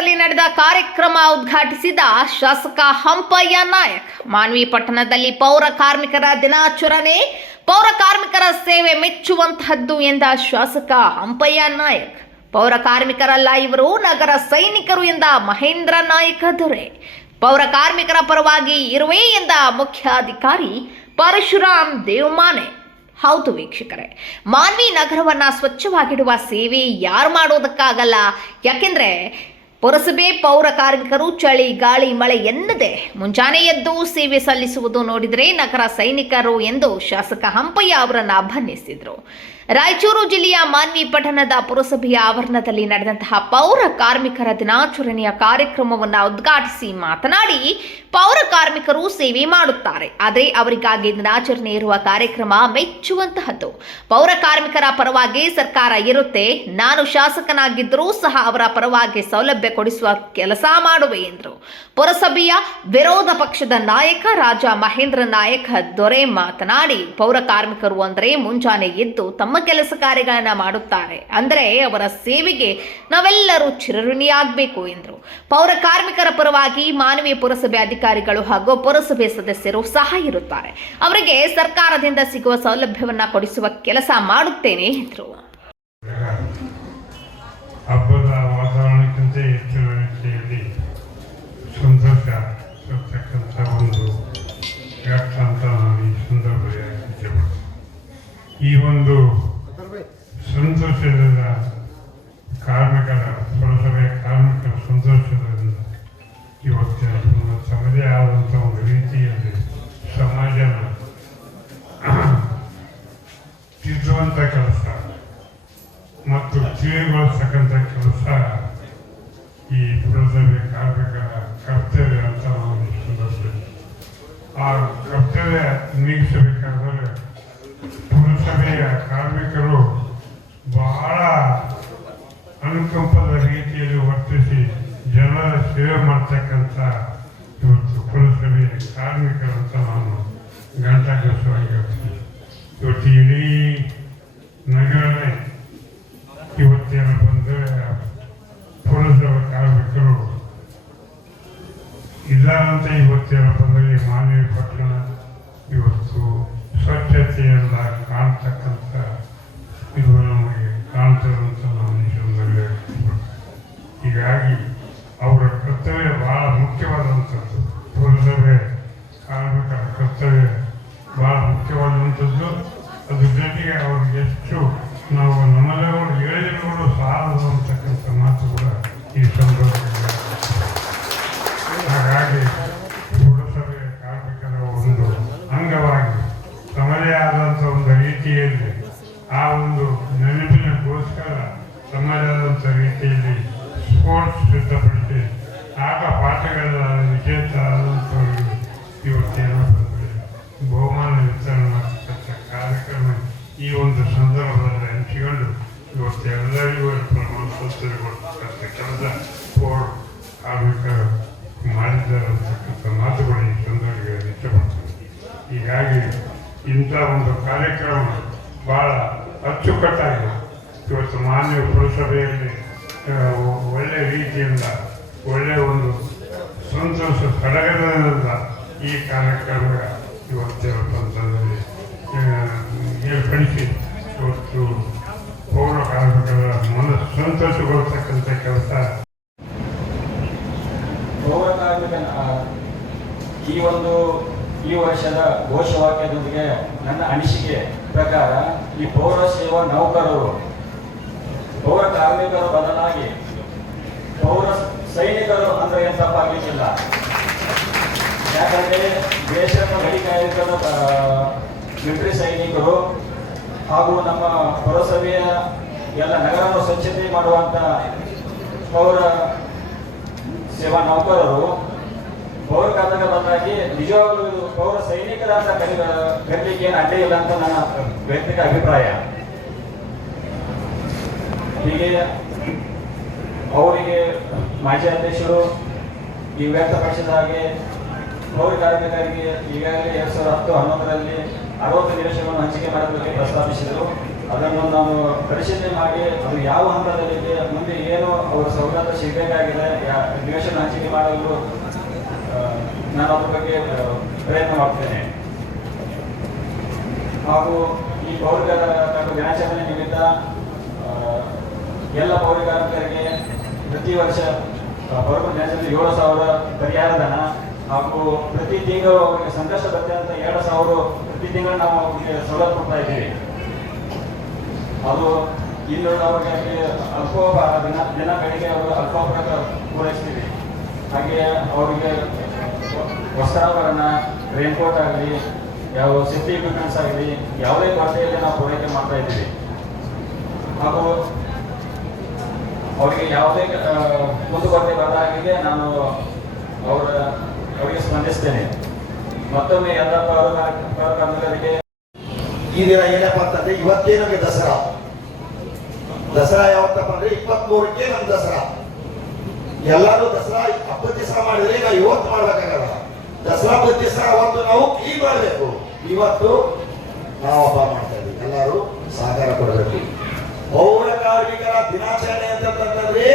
ಪಟ್ಟಣದಲ್ಲಿ ನಡೆದ ಕಾರ್ಯಕ್ರಮ ಉದ್ಘಾಟಿಸಿದ ಶಾಸಕ ಹಂಪಯ್ಯ ನಾಯಕ್. ಮಾನ್ವಿ ಪಟ್ಟಣದಲ್ಲಿ ಪೌರ ಕಾರ್ಮಿಕರ ದಿನಾಚರಣೆ, ಪೌರ ಕಾರ್ಮಿಕರ ಸೇವೆ ಮೆಚ್ಚುವಂತಹದ್ದು ಎಂದ ಶಾಸಕ ಹಂಪಯ್ಯ ನಾಯಕ್. ಪೌರ ಕಾರ್ಮಿಕರಲ್ಲ, ಇವರು ನಗರ ಸೈನಿಕರು ಎಂದ ಮಹೇಂದ್ರ ನಾಯಕ ದೊರೆ. ಪೌರ ಕಾರ್ಮಿಕರ ಪರವಾಗಿ ಇರುವೆ ಎಂದ ಮುಖ್ಯಾಧಿಕಾರಿ ಪರಶುರಾಮ್ ದೇವಮಾನೆ. ಹೌದು ವೀಕ್ಷಕರೇ, ಮಾನ್ವಿ ನಗರವನ್ನ ಸ್ವಚ್ಛವಾಗಿಡುವ ಸೇವೆ ಯಾರು ಮಾಡೋದಕ್ಕಾಗಲ್ಲ. ಯಾಕೆಂದ್ರೆ ಪುರಸಭೆ ಪೌರ ಕಾರ್ಮಿಕರು ಚಳಿ ಗಾಳಿ ಮಳೆ ಎನ್ನದೆ ಮುಂಜಾನೆ ಎದ್ದು ಸೇವೆ ಸಲ್ಲಿಸುವುದು ನೋಡಿದರೆ ನಗರ ಸೈನಿಕರು ಎಂದು ಶಾಸಕ ಹಂಪಯ್ಯ ಅವರನ್ನ ಬಣ್ಣಿಸಿದರು. ರಾಯಚೂರು ಜಿಲ್ಲೆಯ ಮಾನ್ವಿ ಪಟ್ಟಣದ ಪುರಸಭೆಯ ಆವರಣದಲ್ಲಿ ನಡೆದಂತಹ ಪೌರ ಕಾರ್ಮಿಕರ ದಿನಾಚರಣೆಯ ಕಾರ್ಯಕ್ರಮವನ್ನು ಉದ್ಘಾಟಿಸಿ ಮಾತನಾಡಿ, ಪೌರ ಕಾರ್ಮಿಕರು ಸೇವೆ ಮಾಡುತ್ತಾರೆ, ಆದರೆ ಅವರಿಗಾಗಿ ದಿನಾಚರಣೆ ಇರುವ ಕಾರ್ಯಕ್ರಮ ಮೆಚ್ಚುವಂತಹದ್ದು. ಪೌರ ಕಾರ್ಮಿಕರ ಪರವಾಗಿ ಸರ್ಕಾರ ಇರುತ್ತೆ. ನಾನು ಶಾಸಕನಾಗಿದ್ದರೂ ಸಹ ಅವರ ಪರವಾಗಿ ಸೌಲಭ್ಯ ಕೊಡಿಸುವ ಕೆಲಸ ಮಾಡುವೆ ಎಂದರು. ಪುರಸಭೆಯ ವಿರೋಧ ಪಕ್ಷದ ನಾಯಕ ರಾಜ ಮಹೇಂದ್ರ ನಾಯಕ್ ದೊರೆ ಮಾತನಾಡಿ, ಪೌರ ಕಾರ್ಮಿಕರು ಅಂದರೆ ಮುಂಜಾನೆ ಎದ್ದು ತಮ್ಮ ಕೆಲಸ ಕಾರ್ಯಗಳನ್ನ ಮಾಡುತ್ತಾರೆ, ಅಂದರೆ ಅವರ ಸೇವೆಗೆ ನಾವೆಲ್ಲರೂ ಚಿರಋಣಿಯಾಗಬೇಕು ಎಂದರು. ಪೌರ ಕಾರ್ಮಿಕರ ಪರವಾಗಿ ಮಾನವೀಯ ಪುರಸಭೆ ಅಧಿಕಾರಿಗಳು ಹಾಗೂ ಪುರಸಭೆ ಸದಸ್ಯರು ಸಹ ಇರುತ್ತಾರೆ. ಅವರಿಗೆ ಸರ್ಕಾರದಿಂದ ಸಿಗುವ ಸೌಲಭ್ಯವನ್ನ ಕೊಡಿಸುವ ಕೆಲಸ ಮಾಡುತ್ತೇನೆ ಎಂದರು. ಹಬ್ಬದ ವಾತಾವರಣಕ್ಕಿಂತ ಹೆಚ್ಚಿನ ರೀತಿಯಲ್ಲಿ ಸಂತೋಷ ಇರತಕ್ಕಂಥ ಒಂದು ವ್ಯಕ್ತ ಅಂತ ನಾನು ಈ ಸಂದರ್ಭದಲ್ಲಿ ಈ ಒಂದು ಸಂತೋಷದ ಕಾರ್ಮಿಕರ ಪುರಸಭೆಯ ಕಾರ್ಮಿಕರ ಸಂತೋಷದಿಂದ ಇವತ್ತಿನ ತಮ್ಮದೇ ಆದಂಥ ಒಂದು ರೀತಿಯಲ್ಲಿ ಸಮಾಜನ ತಿದ್ದುವಂಥ ಕೆಲಸ ಮತ್ತು ತಿಳಿಗೊಳಿಸ್ತಕ್ಕಂಥ ಕೆಲಸ ಈ ಪುರಸಭೆ ಕಾರ್ಮಿಕರ ಕರ್ತವ್ಯ ಅಂತ ನಾವು ಸಂದರ್ಭದಲ್ಲಿ ಆ ಕರ್ತವ್ಯ ನೀಗಿಸಬೇಕಾದರೆ ಪುರಸಭೆಯ ಕಾರ್ಮಿಕರು ಬಹಳ ಅನುಕಂಪದ ರೀತಿಯಲ್ಲಿ ವರ್ತಿಸಿ ಜನರ ಸೇವೆ ಮಾಡ್ತಕ್ಕಂಥ ಇವತ್ತು ಪುರಸಭೆಯ ಕಾರ್ಮಿಕರಂತ ನಾನು ಘಂಟಾಘೋಷವಾಗಿ ಹೇಳ್ತೀನಿ. ಇವತ್ತು ಇಡೀ ನಗರನೇ ಇವತ್ತೇನು ಬಂದರೆ ಪುರಸಭೆ ಕಾರ್ಮಿಕರು ಇದ್ದಾರಂತ ಇವತ್ತೇನು ಬಂದರೆ ಮಾನವಿ ಪಟ್ಟಣ ಇವತ್ತು ಸ್ವಚ್ಛತೆಯಿಂದ ಕಾಣ್ತಕ್ಕಂಥ ಇದು ನಮಗೆ ಕಾಣ್ತದಂತ ನಾವು ನಿಜವಾಗಿ. ಹೀಗಾಗಿ ಅವರ ಕರ್ತವ್ಯ ಬಹಳ ಮುಖ್ಯವಾದಂಥದ್ದು. ಪುರಸಭೆ ಕಾರ್ಮಿಕರ ಕರ್ತವ್ಯ ಬಹಳ ಮುಖ್ಯವಾದಂಥದ್ದು. ಅದ್ರ ಜೊತೆಗೆ ಅವ್ರಿಗೆ ಎಷ್ಟು ನಾವು ನಮ್ಮೆಲ್ಲರೂ ಹೇಳಿದ್ರು ಸಾಲದು ಅಂತಕ್ಕಂಥ ಮಾತು ಕೂಡ ಈ ಸಂದರ್ಭದಲ್ಲಿ. ಹಾಗಾಗಿ ಪುರಸಭೆ ಕಾರ್ಮಿಕರ ಒಂದು ಅಂಗವಾಗಿ ತಮ್ಮದೇ ಆದಂಥ ಒಂದು ರೀತಿಯಲ್ಲಿ ಆ ಒಂದು ನೆನಪಿನಗೋಸ್ಕರ ತಮ್ಮದೇ ಆದಂಥ ರೀತಿಯಲ್ಲಿ ಸ್ಪೋರ್ಟ್ಸ್ ಸಿದ್ಧಪಡಿಸಿ ಆಟ ಪಾಠಗಳ ವಿಜೇತ ಆದಂಥವರಿಗೆ ಇವತ್ತೇನೋ ಬಹುಮಾನ ವಿತರಣೆ ಮಾಡತಕ್ಕಂಥ ಕಾರ್ಯಕ್ರಮ ಈ ಒಂದು ಸಂದರ್ಭದಲ್ಲಿ ಹಂಚಿಕೊಂಡು ಇವತ್ತು ಎಲ್ಲರಿಗೂ ಪ್ರಮಾಣ ಪತ್ರ ಕೊಡ್ತಕ್ಕಂಥ ಕೆಲಸ ಪೌರ ಕಾರ್ಮಿಕರು ಮಾಡಿದ್ದಾರೆ ಅಂತಕ್ಕಂಥ ಮಾತುಗಳು ಈ ಸಂದರ್ಭದಲ್ಲಿ ಇಷ್ಟಪಡ್ತಾರೆ. ಹೀಗಾಗಿ ಇಂಥ ಒಂದು ಕಾರ್ಯಕ್ರಮ ಬಹಳ ಅಚ್ಚುಕಟ್ಟಾಗಿ ಇವತ್ತು ಮಾನ್ಯ ಪುರಸಭೆಯಲ್ಲಿ ಒಳ್ಳೆಯ ರೀತಿಯಿಂದ ಒಳ್ಳೆಯ ಒಂದು ಸಂತೋಷ ಸಡಗರದಿಂದ ಈ ಕಾರ್ಯಕ್ರಮ ಇವತ್ತಿನ ಏರ್ಪಡಿಸಿ ಇವತ್ತು ಪೌರ ಕಾರ್ಮಿಕರ ಮನಸ್ಸು ಸಂತೋಷಗೊಳ್ತಕ್ಕಂಥ ಕೆಲಸ. ಪೌರ ಕಾರ್ಮಿಕನ ಈ ವರ್ಷದ ಘೋಷವಾಕ್ಯದೊಂದಿಗೆ ನನ್ನ ಅನಿಸಿಕೆ ಪ್ರಕಾರ ಈ ಪೌರ ಸೇವಾ ನೌಕರರು ಪೌರ ಕಾರ್ಮಿಕರ ಬದಲಾಗಿ ಪೌರ ಸೈನಿಕರು ಅಂದ್ರೆ ಏನು ತಪ್ಪಾಗಲಿಕ್ಕಿಲ್ಲ. ಯಾಕಂದರೆ ದೇಶದ ಗಡಿ ಕಾಯಕದ ಮಿಲಿಟರಿ ಸೈನಿಕರು ಹಾಗೂ ನಮ್ಮ ಪುರಸಭೆಯ ಎಲ್ಲ ನಗರವನ್ನು ಸ್ವಚ್ಛತೆ ಮಾಡುವಂಥ ಪೌರ ಸೇವಾ ನೌಕರರು ಪೌರ ಕಾರ್ಮಿಕರ ಬದಲಾಗಿ ನಿಜವಾಗ್ಲೂ ಪೌರ ಸೈನಿಕರ ಅಂತ ಕರೀಲಿಕ್ಕೆ ಏನು ಅಡ್ಡಿ ಇಲ್ಲ ಅಂತ ನನ್ನ ವೈಯಕ್ತಿಕ ಅಭಿಪ್ರಾಯ. ಹೀಗೆ ಅವರಿಗೆ ಮಾಜಿ ಅಧ್ಯಕ್ಷರು ಈ ವ್ಯಕ್ತಪಡಿಸಿದ ಹಾಗೆ ಪೌರ ಕಾರ್ಮಿಕರಿಗೆ ಈಗಾಗಲೇ 2010-11ರಲ್ಲಿ 60 ನಿವೇಶನವನ್ನು ಹಂಚಿಕೆ ಮಾಡೋದಕ್ಕೆ ಪ್ರಸ್ತಾಪಿಸಿದರು. ಅದನ್ನು ನಾನು ಪರಿಶೀಲನೆ ಮಾಡಿ ಅದು ಯಾವ ಹಂತದಲ್ಲಿದೆ, ಮುಂದೆ ಏನು ಅವರ ಸೌಲಭ್ಯ ಸಿಗಬೇಕಾಗಿದೆ, ನಿವೇಶನ ಹಂಚಿಕೆ ಮಾಡಲು ನಾನು ಅದ್ರ ಬಗ್ಗೆ ಪ್ರಯತ್ನ ಮಾಡ್ತೇನೆ. ಹಾಗೂ ಈ ಪೌರ ದಿನಾಚರಣೆ ನಿಮಿತ್ತ ಎಲ್ಲ ಪೌರ ಕಾರ್ಮಿಕರಿಗೆ ಪ್ರತಿ ವರ್ಷ ಪೌರ ದಿನಾಚರಣೆ 7,000 ಪರಿಹಾರ ಧನ ಹಾಗೂ ಪ್ರತಿ ತಿಂಗಳು ಅವರಿಗೆ ಸಂಕಷ್ಟ ಬರುತ್ತೆ ಅಂತ 2,000 ಪ್ರತಿ ತಿಂಗಳು ನಾವು ಅವರಿಗೆ ಸವಲತ್ತು ಕೊಡ್ತಾ ಇದ್ದೀವಿ. ಅದು ಇನ್ನು ಅವರಿಗೆ ದಿನಗಳಿಗೆ ಅವರು ಅಲ್ಪಾವಕಾಶ ಪೂರೈಸ್ತೀವಿ. ಹಾಗೆ ಅವರಿಗೆ ವಸ್ತ್ರಾಭರಣ, ರೇನ್ಕೋಟ್ ಆಗಲಿ, ಯಾವ ಸೇಫ್ಟಿ ಎಕ್ವಿಪ್ಮೆಂಟ್ಸ್ ಆಗಲಿ ಯಾವುದೇ ಕೊರತೆಯಲ್ಲಿ ನಾವು ಪೂರೈಕೆ ಮಾಡ್ತಾ ಇದ್ದೀವಿ. ಹಾಗೂ ಅವರಿಗೆ ಯಾವುದೇ ಕುಂದುಕೊರತೆ ಬರದ ಹಾಗೆ ನಾನು ಅವರಿಗೆ ಸ್ಪಂದಿಸ್ತೇನೆ. ಮತ್ತೊಮ್ಮೆ ಎಲ್ಲ ಪೌರ ಕಾರ್ಮಿಕರಿಗೆ ಈ ದಿನ ಏನಪ್ಪ ಅಂತಂದ್ರೆ ಇವತ್ತೇ ನಮಗೆ ದಸರಾ ಯಾವತ್ತಪ್ಪ ಅಂದ್ರೆ 23ಕ್ಕೆ ನಮ್ ದಸರಾ. ಎಲ್ಲರೂ ದಸರಾ ಹಬ್ಬದ ದಿವಸ ಮಾಡಿದ್ರೆ ನಾವು ಇವತ್ತು ಮಾಡ್ಬೇಕಾಗಲ್ಲ. ದಸರಾ ಹಬ್ಬದ ದಿವಸ ಅವತ್ತು ನಾವು ಕ್ಲೀನ್ ಮಾಡಬೇಕು. ಇವತ್ತು ನಾವು ಹಬ್ಬ ಮಾಡ್ತಾ ಇದ್ದೀವಿ, ಎಲ್ಲರೂ ಸಹಕಾರ ಕೊಡಬೇಕು. ಪೌರ ಕಾರ್ಮಿಕರ ದಿನಾಚರಣೆ ಅಂತಂದ್ರೆ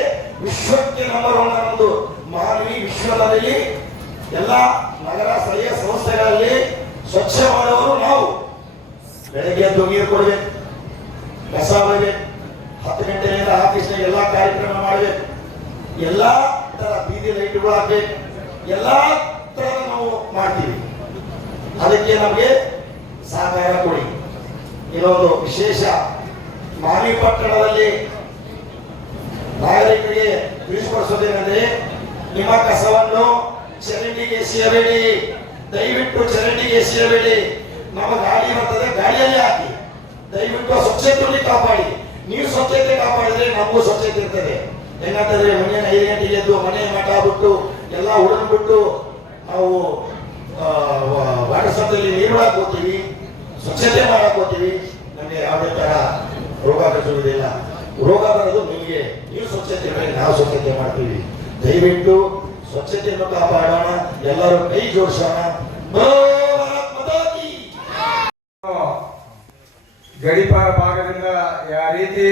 ವಿಶ್ವಕ್ಕೆ ನಂಬರ್ 1 ಅನ್ನೋದು ಮಾನವಿ ವಿಶ್ವದಲ್ಲಿ ಎಲ್ಲ ನಗರ ಸ್ಥಳೀಯ ಸಂಸ್ಥೆಗಳಲ್ಲಿ ಸ್ವಚ್ಛ ಮಾಡುವವರು ನಾವು. ಬೆಳಗ್ಗೆ ಎದ್ದು ನೀರು ಕೊಡಬೇಕು, ಕಸ ಬರಬೇಕು, 10 ಗಂಟೆಯಿಂದ ಆಫೀಸ್ನ ಎಲ್ಲ ಕಾರ್ಯಕ್ರಮ ಮಾಡಬೇಕು, ಎಲ್ಲಾ ತರ ಬೀದಿ ಲೈಟ್ಗಳು ಹಾಕ್ಬೇಕು, ಎಲ್ಲಾ ತರ ನಾವು ಮಾಡ್ತೀವಿ. ಅದಕ್ಕೆ ನಮಗೆ ಸಹಕಾರ ಕೊಡಿ. ಇನ್ನೊಂದು ವಿಶೇಷ, ಮಾನವಿ ಪಟ್ಟಣದಲ್ಲಿ ನಾಗರಿಕರಿಗೆ ತಿಳಿಸಿಕೊಡಿಸೋದೇನೆಂದ್ರೆ ನಿಮ್ಮ ಕಸವನ್ನು ಚರಂಡಿಗೆ ಎಸೆಯಬೇಡಿ, ದಯವಿಟ್ಟು ಚರಂಡಿಗೆ ಎಸೆಯಬೇಡಿ. ನಮ್ಮ ಗಾಡಿ ಬರ್ತದೆ, ಗಾಡಿಯಲ್ಲಿ ಹಾಕಿ. ದಯವಿಟ್ಟು ಸ್ವಚ್ಛತೆಯಲ್ಲಿ ಕಾಪಾಡಿ. ನೀವು ಸ್ವಚ್ಛತೆ ಕಾಪಾಡಿದ್ರೆ ನಮಗೂ ಸ್ವಚ್ಛತೆ ಇರ್ತದೆ. ಹೆಂಗಂತಂದ್ರೆ ಮನೆ 5 ಗಂಟೆಗೆ ಎದ್ದು ಮನೆ ಮಠ ಬಿಟ್ಟು ಎಲ್ಲ ಉಳಿದ್ಬಿಟ್ಟು ನಾವು ವಾಟರ್ಸಂದಲ್ಲಿ ನೀರು ಹಾಕೋತೀವಿ, ಸ್ವಚ್ಛತೆ ಮಾಡಾಕೋತೀವಿ. ನಮಗೆ ಯಾವುದೇ ತರ ರೋಗ ಬರುವುದಿಲ್ಲ. ರೋಗ ಬರೋದು ನಿಮಗೆ, ನೀವು ಸ್ವಚ್ಛತೆ ಮಾಡಿ, ನಾವು ಸ್ವಚ್ಛತೆ ಮಾಡ್ತೀವಿ. ದಯವಿಟ್ಟು ಸ್ವಚ್ಛತೆಯನ್ನು ಕಾಪಾಡೋಣ, ಎಲ್ಲರೂ ಕೈ ಜೋಡಿಸೋಣ. ಗಡಿ ಭಾಗದಿಂದ ಯಾವ ರೀತಿ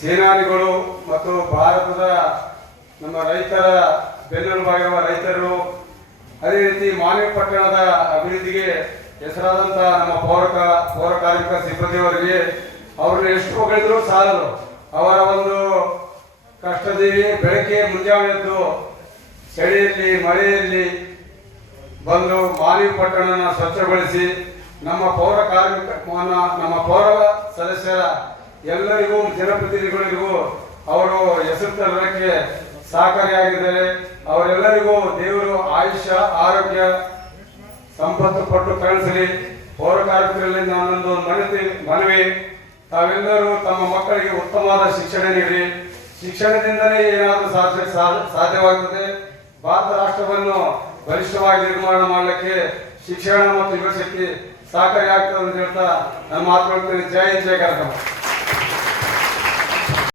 ಸೇನಾನಿಗಳು ಮತ್ತು ಭಾರತದ ನಮ್ಮ ರೈತರ ಬೆನ್ನೆಲುಬಾಗಿರುವ ರೈತರು, ಅದೇ ರೀತಿ ಮಾನವಿ ಪಟ್ಟಣದ ಅಭಿವೃದ್ಧಿಗೆ ಹೆಸರಾದಂಥ ನಮ್ಮ ಪೌರ ಕಾರ್ಮಿಕ ಸಿಬ್ಬಂದಿಯವರಿಗೆ ಅವ್ರನ್ನ ಎಷ್ಟು ಹೊಗಳಿದ್ರು ಸಾಲದು. ಅವರ ಒಂದು ಕಷ್ಟಜೀವಿ ಬೆಳಗ್ಗೆ ಮುಂಜಾನೆ ಎದ್ದು ಚಳಿಯಲ್ಲಿ ಮಳೆಯಲ್ಲಿ ಬಂದು ಮಾನವಿ ಪಟ್ಟಣನ ಸ್ವಚ್ಛಗೊಳಿಸಿ ನಮ್ಮ ಪೌರ ಸದಸ್ಯರ ಎಲ್ಲರಿಗೂ ಜನಪ್ರತಿನಿಧಿಗಳಿಗೂ ಅವರು ಹೆಸರು ತರಲಿಕ್ಕೆ ಸಹಕಾರಿಯಾಗಿದ್ದಾರೆ. ಅವರೆಲ್ಲರಿಗೂ ದೇವರು ಆಯುಷ್ಯ ಆರೋಗ್ಯ ಸಂಪತ್ತು ಕೊಟ್ಟು ಕಳಿಸಲಿ. ಪೌರ ಕಾರ್ಮಿಕರಲ್ಲಿ ನಾನೊಂದು ಮನವಿ, ತಾವೆಲ್ಲರೂ ತಮ್ಮ ಮಕ್ಕಳಿಗೆ ಉತ್ತಮವಾದ ಶಿಕ್ಷಣ ನೀಡಿ. ಶಿಕ್ಷಣದಿಂದಲೇ ಏನಾದರೂ ಸಾಧ್ಯವಾಗುತ್ತದೆ. ಭಾರತ ರಾಷ್ಟ್ರವನ್ನು ಬಲಿಷ್ಠವಾಗಿ ನಿರ್ಮಾಣ ಮಾಡಲಿಕ್ಕೆ ಶಿಕ್ಷಣ ಮತ್ತು ಯುವಶಕ್ತಿ ಸಹಕಾರಿಯಾಗ್ತದೆ ಅಂತ ಹೇಳ್ತಾ ನನ್ನ ಮಾತುಗಳು. ಜೈ ಕಾರ್ಯಕ್ರಮ.